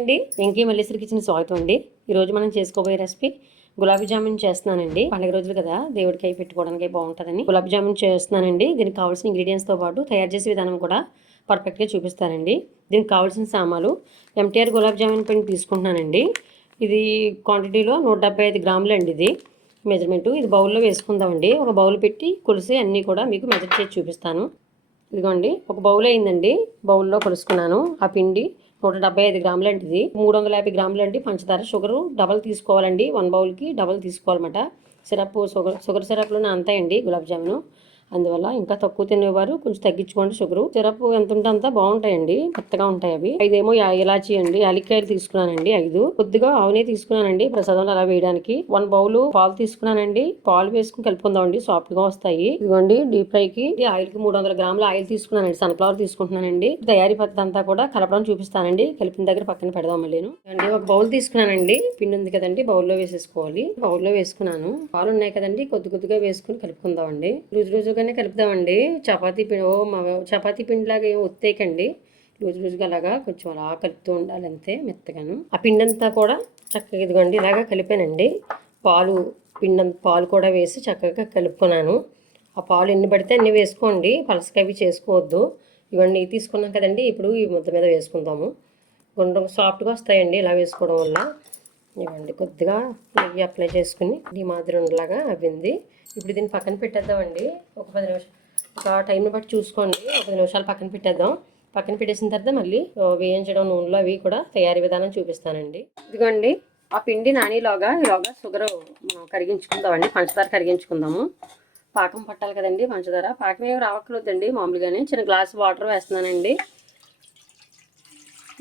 అండి, వెంకీ మల్లేశ్వరి కిచెన్ స్వాగతం అండి. ఈరోజు మనం చేసుకోబోయే రెసిపీ గులాబీ జామున్ చేస్తున్నానండి. పండుగ రోజులు కదా, దేవుడికి అయి పెట్టుకోవడానికి బాగుంటుందని గులాబీ జామున్ చేస్తున్నానండి. దీనికి కావాల్సిన ఇంగ్రీడియంట్స్తో పాటు తయారు చేసే విధానం కూడా పర్ఫెక్ట్గా చూపిస్తానండి. దీనికి కావాల్సిన సామాన్లు ఎంటీఆర్ గులాబీ జామున్ పిండి తీసుకుంటున్నానండి. ఇది క్వాంటిటీలో 175 గ్రాములు అండి. ఇది మెజర్మెంటు. ఇది బౌల్లో వేసుకుందామండి. ఒక బౌల్ పెట్టి కొలిసి అన్నీ కూడా మీకు మెజర్ చేసి చూపిస్తాను. ఇదిగోండి, ఒక బౌల్ అయిందండి. బౌల్లో కొలుసుకున్నాను. ఆ పిండి 175 గ్రాములు అండి. ఇది 350 గ్రాములు అండి. పంచదార, షుగరు డబల్ తీసుకోవాలండి. 1 బౌల్కి డబల్ తీసుకోవాలన్నమాట. Syrup sugar సిరప్లోనే అంతాయండి gulab jamun. అందువల్ల ఇంకా తక్కువ తినేవారు కొంచెం తగ్గించుకోండి. షుగరు సిరప్ ఎంత ఉంటే అంత బాగుంటాయండి, మెత్తగా ఉంటాయి అవి. 5 ఏమో ఇలాచి అండి, యాలక్కాయలు తీసుకున్నానండి. 5 కొద్దిగా ఆవునే తీసుకున్నానండి ప్రసాదంలో అలా వేయడానికి. 1 బౌల్ పాలు తీసుకున్నానండి. పాలు వేసుకుని కలుపుకుందామండి, సాఫ్ట్ గా వస్తాయి. ఇదిగోండి, డీప్ ఫ్రై కి ఆయిల్ కి 300 గ్రాముల ఆయిల్ తీసుకున్నానండి. సన్ఫ్లవర్ తీసుకుంటున్నానండి. తయారీ పద్ధతి అంతా కూడా కలపడం చూపిస్తానండి. కలిపిన దగ్గర పక్కన పెడదాం మళ్ళీ. అండి, ఒక బౌల్ తీసుకున్నానండి. పిండి ఉంది కదండి, బౌల్లో వేసేసుకోవాలి. బౌల్లో వేసుకున్నాను. పాలు ఉన్నాయి కదండి, కొద్దిగా వేసుకుని కలుపుకుందామండి. రోజుగానే కలుపుదామండి. చపాతీ పిండి లాగా ఏం ఒత్తేయకండి. రోజుగా అలాగా కొంచెం అలా కలుపుతూ ఉండాలి, అంతే మెత్తగాను. ఆ పిండి అంతా కూడా చక్కగా ఇదిగోండి ఇలాగా కలిపానండి. పాలు కూడా వేసి చక్కగా కలుపుకున్నాను. ఆ పాలు ఎన్ని పడితే అన్ని వేసుకోండి, పలసగా అవి చేసుకోవద్దు. ఇవన్నీ తీసుకున్నాం కదండి, ఇప్పుడు ఈ ముద్ద మీద వేసుకుందాము. గుండ్రం సాఫ్ట్గా వస్తాయండి ఇలా వేసుకోవడం వల్ల. ఇవ్వండి, కొద్దిగా నెయ్యి అప్లై చేసుకుని ఈ మాదిరి ఉండలాగా అవ్వింది. ఇప్పుడు దీన్ని పక్కన పెట్టేద్దామండి. ఒక 10 నిమిషాలు, ఒక టైంని బట్టి చూసుకోండి. ఒక 10 నిమిషాలు పక్కన పెట్టేద్దాం. పక్కన పెట్టేసిన తర్వాత మళ్ళీ వేయించడం నూనెలో అవి కూడా తయారీ విధానం చూపిస్తానండి. ఇదిగోండి, ఆ పిండి ఇలాగా షుగర్ కరిగించుకుందామండి. పంచదార కరిగించుకుందాము. పాకం పట్టాలి కదండి పంచదార. పాకం ఏమి రావట్లేదండి, మామూలుగానే చిన్న గ్లాస్ వాటర్ వేస్తున్నానండి.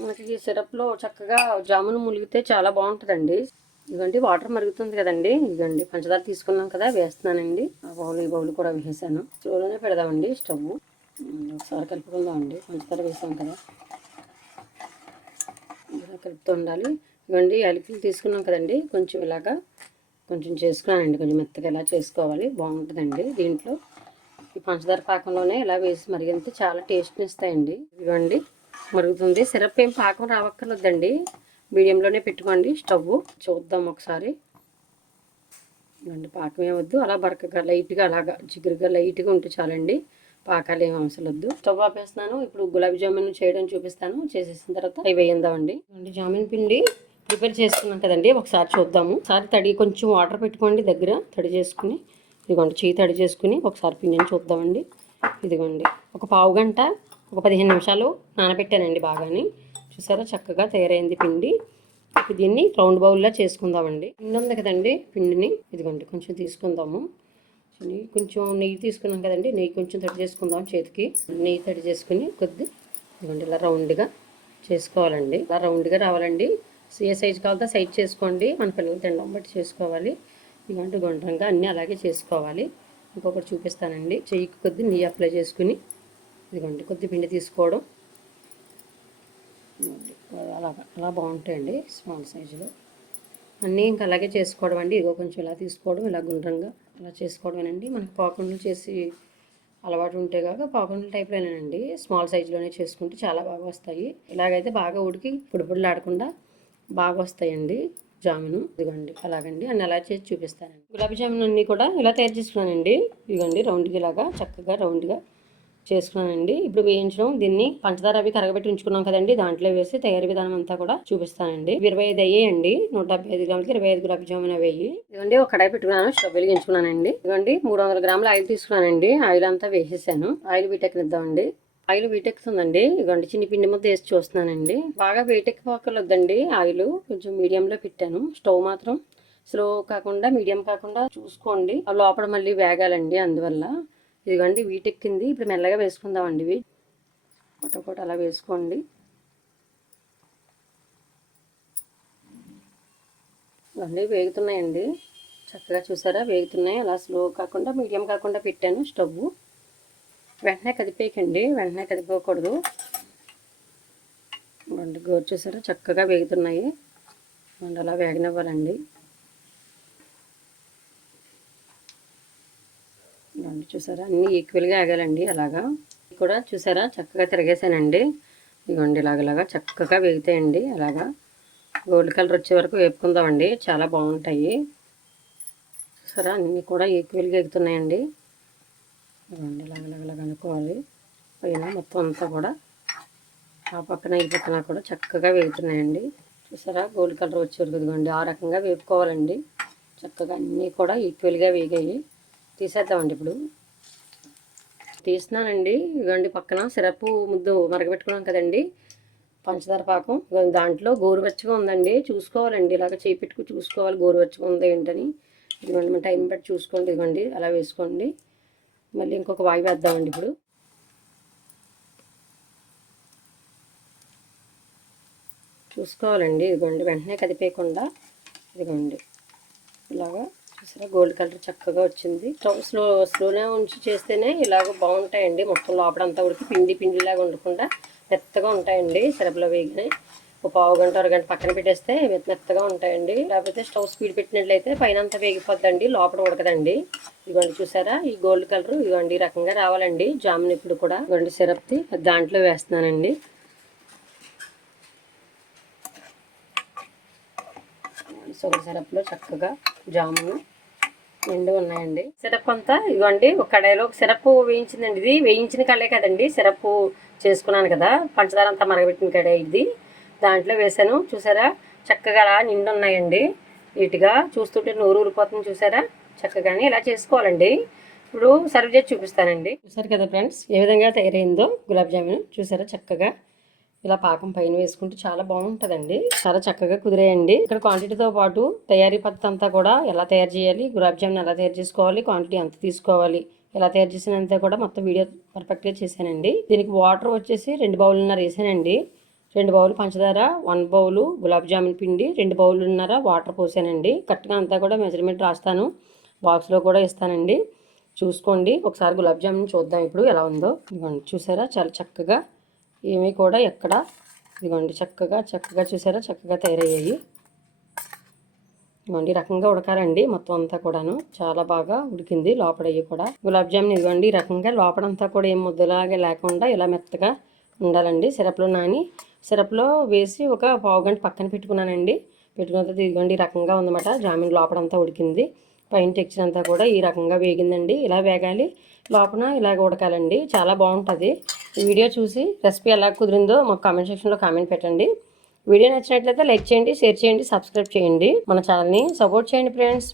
మనకి ఈ సిరప్లో చక్కగా జామును ములిగితే చాలా బాగుంటుందండి. ఇదిగోండి, వాటర్ మరుగుతుంది కదండి. ఇదిగోండి, పంచదార తీసుకున్నాం కదా, వేస్తున్నానండి. ఈ బౌల్ కూడా వేసాను. స్టవ్లోనే పెడదామండి స్టవ్. ఒకసారి కలుపుకుందామండి. పంచదార వేసాం కదా, ఇలా కలుపుతూ ఉండాలి. ఇదిగోండి, యాలకులు తీసుకున్నాం కదండి, కొంచెం చేసుకున్నానండి. కొంచెం మెత్తగా ఇలా చేసుకోవాలి, బాగుంటుందండి. దీంట్లో ఈ పంచదార పాకంలోనే ఇలా వేసి మరిగితే చాలా టేస్ట్ని ఇస్తాయండి. ఇదిగోండి, మరుగుతుంది. సిరప్ ఏం పాకం రావక్కర్లేదండి, మీడియంలోనే పెట్టుకోండి స్టవ్. చూద్దాం ఒకసారి. ఇవ్వండి, పాకం ఏమొద్దు, అలా బరకగా లైట్గా అలాగా జిగురుగా లైట్గా ఉంటే చాలండి. పాకాలు ఏం అవసరం వద్దు. స్టవ్ ఆపేస్తున్నాను. ఇప్పుడు గులాబీ జామున్ చేయడం చూపిస్తాను. చేసేసిన తర్వాత అవి వేయిందామండి. జామున్ పిండి ప్రిపేర్ చేసుకున్నాం కదండి, ఒకసారి చూద్దాము. ఒకసారి కొంచెం వాటర్ పెట్టుకోండి దగ్గర, తడి చేసుకుని. ఇదిగోండి, చేయి తడి చేసుకుని ఒకసారి పిండిని చూద్దామండి. ఇదిగోండి, ఒక పావు గంట, ఒక 15 నిమిషాలు నానబెట్టానండి బాగాని. చూసారా, చక్కగా తయారైంది పిండి. ఇప్పుడు దీన్ని రౌండ్ బౌల్లా చేసుకుందామండి. పిండి ఉంది కదండి, పిండిని ఇదిగోండి కొంచెం తీసుకుందాము. కొంచెం నెయ్యి తీసుకున్నాం కదండి, నెయ్యి కొంచెం తడి చేసుకుందాం. చేతికి నెయ్యి తడి చేసుకుని ఇదిగోండి ఇలా రౌండ్గా చేసుకోవాలండి. ఇలా రౌండ్గా రావాలండి. ఏ సైజు కావాలో సైజ్ చేసుకోండి, మన పిల్లలు తినడం బట్టి చేసుకోవాలి. ఇదిగోండి, గుండ్రంగా అన్నీ అలాగే చేసుకోవాలి. ఇంకొకటి చూపిస్తానండి. చెయ్యికి కొద్ది నెయ్యి అప్లై చేసుకుని ఇదిగోండి కొద్ది పిండి తీసుకోవడం. అలా బాగుంటాయండి స్మాల్ సైజులో. అన్నీ ఇంకా అలాగే చేసుకోవడం అండి. ఇదిగో కొంచెం ఇలా తీసుకోవడం, ఇలా గుండ్రంగా అలా చేసుకోవడమేనండి. మనకి పాకుండలు చేసి అలవాటు ఉంటే కాక పాకుండల టైప్లోనేనండి. స్మాల్ సైజులోనే చేసుకుంటే చాలా బాగా వస్తాయి. ఇలాగైతే బాగా ఉడికి పొడిలాడకుండా బాగా వస్తాయండి జామును. ఇదిగోండి అలాగండి, అన్నీ అలా చేసి చూపిస్తానండి. గులాబీ జామున్ అన్నీ కూడా ఇలా తయారు చేసుకున్నానండి. ఇదిగోండి రౌండ్గా ఇలాగా చక్కగా రౌండ్గా చేసుకున్నానండి. ఇప్పుడు వేయించడం, దీన్ని పంచదార అవి కరగబెట్టి ఉంచుకున్నాం కదండి, దాంట్లో వేసి తయారీ విధానం అంతా కూడా చూపిస్తానండి. 25 అయ్యాయండి. 175 గ్రాములకి 25 గులాబీ జామున్ అయ్యాయి. ఇదిగోండి, ఒక కడాయి పెట్టుకున్నాను, స్టవ్ వెలిగించుకున్నానండి. ఇదిగోండి, 300 గ్రాముల ఆయిల్ తీసుకున్నానండి. ఆయిల్ అంతా వేసేసాను. ఆయిల్ వీటెక్కిద్దామండి. ఆయిల్ వీటెక్కుతుందండి. ఇదిగోండి, చిన్ని పిండి ముద్ద వేసి చూస్తున్నానండి. బాగా వీటెక్కిపోకలొద్దండి. ఆయిల్ కొంచెం మీడియంలో పెట్టాను. స్టవ్ మాత్రం స్లో కాకుండా మీడియం కాకుండా చూసుకోండి. లోపల మళ్ళీ వేగాలండి, అందువల్ల. ఇదిగోండి, వీటెక్కింది. ఇప్పుడు మెల్లగా వేసుకుందామండి. ఇవి ఒకటి అలా వేసుకోండి. ఇవన్నీ వేగుతున్నాయండి చక్కగా. చూసారా, వేగుతున్నాయి. అలా స్లో కాకుండా మీడియం కాకుండా పెట్టాను స్టవ్. వెంటనే కదిపేయకండి, వెంటనే కదిపోకూడదు. గోరు చూసారా, చక్కగా వేగుతున్నాయి. అలా వేగనివ్వాలండి. చూసారా, అన్నీ ఈక్వల్గా ఆగాలండి. అలాగా కూడా చూసారా, చక్కగా తిరగేసానండి. ఇదిగోండి, ఇలాగలాగా చక్కగా వేగుతాయండి. అలాగా గోల్డ్ కలర్ వచ్చే వరకు వేపుకుందామండి, చాలా బాగుంటాయి. సరే అన్నీ కూడా ఈక్వల్గా ఎగుతున్నాయండి. ఇలాగ అనుకోవాలి. పైన మొత్తం అంతా కూడా ఆ పక్కన ఈ పక్కన కూడా చక్కగా వేగుతున్నాయండి. చూసారా గోల్డ్ కలర్ వచ్చే వరకు ఇదిగోండి ఆ రకంగా వేపుకోవాలండి. చక్కగా అన్నీ కూడా ఈక్వల్గా వేగాయి. తీసేద్దామండి ఇప్పుడు. తీస్తున్నానండి. ఇదిగోండి పక్కన సిరప్ ముద్దు మరగబెట్టుకున్నాం కదండి, పంచదార పాకం. దాంట్లో గోరువెచ్చగా ఉందండి, చూసుకోవాలండి. ఇలాగ చేపెట్టుకు చూసుకోవాలి గోరువెచ్చగా ఉందా ఏంటని. ఇదిగోండి మన టైం బట్టి చూసుకోండి. ఇదిగోండి అలా వేసుకోండి. మళ్ళీ ఇంకొక వాయి వేద్దామండి ఇప్పుడు. చూసుకోవాలండి. ఇదిగోండి వెంటనే కదిపేయకుండా ఇదిగోండి ఇలాగా. చూసారా గోల్డ్ కలర్ చక్కగా వచ్చింది. స్లోనే ఉంచి చేస్తేనే ఇలాగ బాగుంటాయండి. మొత్తం లోపలంతా ఉడికి పిండిలాగా ఉండకుండా మెత్తగా ఉంటాయండి. సిరప్లో వేగినాయి ఒక పావు గంట అరగంట పక్కన పెట్టేస్తే మెత్తగా ఉంటాయండి. లేకపోతే స్టవ్ స్పీడ్ పెట్టినట్లయితే పైన అంతా వేగిపోద్దండి, లోపల ఉడకదండి. ఇదిగోండి చూసారా ఈ గోల్డ్ కలర్ ఇదిగోండి ఈ రకంగా రావాలండి జామున్. ఇప్పుడు కూడా ఇదిగోండి సిరప్ది దాంట్లో వేస్తున్నానండి. షుగర్ సిరప్లో చక్కగా జామును నిండు ఉన్నాయండి. సిరప్ అంతా ఇదిగోండి ఒక కడాయిలో ఒక సిరప్ వేయించిందండి. ఇది వేయించిన కడాయి కదండి, సిరప్ చేసుకున్నాను కదా పంచదార అంతా మరగబెట్టిన కడాయి ఇది. దాంట్లో వేసాను. చూసారా చక్కగా అలా నిండు ఉన్నాయండి. నీట్గా చూస్తుంటే నోరు ఊరిపోతుంది. చూసారా చక్కగానే ఇలా చేసుకోవాలండి. ఇప్పుడు సర్వ్ చేసి చూపిస్తానండి. చూసారు కదా ఫ్రెండ్స్ ఏ విధంగా తయారైందో గులాబ్ జామున్. చూసారా చక్కగా ఇలా పాకం పైన వేసుకుంటే చాలా బాగుంటుందండి. చాలా చక్కగా కుదిరేయండి. ఇక్కడ క్వాంటిటీతో పాటు తయారీ పద్ధతి అంతా కూడా ఎలా తయారు చేయాలి, గులాబ్ జామున్ ఎలా తయారు చేసుకోవాలి, క్వాంటిటీ ఎంత తీసుకోవాలి, ఎలా తయారు చేసినంత కూడా మొత్తం వీడియో పర్ఫెక్ట్గా చేశానండి. దీనికి వాటర్ వచ్చేసి 2 బౌలున్నర వేసానండి. 2 బౌలు పంచదార, 1 బౌలు గులాబ్ జామున్ పిండి, 2 బౌలున్నర వాటర్ పోసానండి. కరెక్ట్గా అంతా కూడా మెజర్మెంట్ రాస్తాను, బాక్స్లో కూడా ఇస్తానండి. చూసుకోండి. ఒకసారి గులాబ్ జామున్ చూద్దాం ఇప్పుడు ఎలా ఉందో. ఇదిగోండి చూసారా చాలా చక్కగా ఏమీ కూడా ఎక్కడ ఇదిగోండి చక్కగా చూసారా చక్కగా తయారయ్యాయి. ఇదిగోండి రకంగా ఉడకాలండి మొత్తం అంతా కూడాను. చాలా బాగా ఉడికింది లోపడయ్యి కూడా. గులాబ్ జామున్ ఇదిగోండి ఈ రకంగా లోపడంతా కూడా ఏం ముద్దలాగా లేకుండా ఇలా మెత్తగా ఉండాలండి. సిరప్లో నాని సిరప్లో వేసి ఒక పావు గంట పక్కన పెట్టుకున్నానండి. పెట్టుకున్న తర్వాత ఇదిగోండి ఈ రకంగా ఉందన్నమాట. జామున్ లోపడంతా ఉడికింది, పైన టెక్స్చర్ అంతా కూడా ఈ రకంగా వేగిందండి. ఇలా వేగాలి, లోపల ఇలాగ ఉడకాలండి. చాలా బాగుంటుంది. ఈ వీడియో చూసి రెసిపీ ఎలా కుదిరిందో మాకు కామెంట్ సెక్షన్లో కామెంట్ పెట్టండి. వీడియో నచ్చినట్లయితే లైక్ చేయండి, షేర్ చేయండి, సబ్స్క్రైబ్ చేయండి. మన ఛానల్ని సపోర్ట్ చేయండి ఫ్రెండ్స్.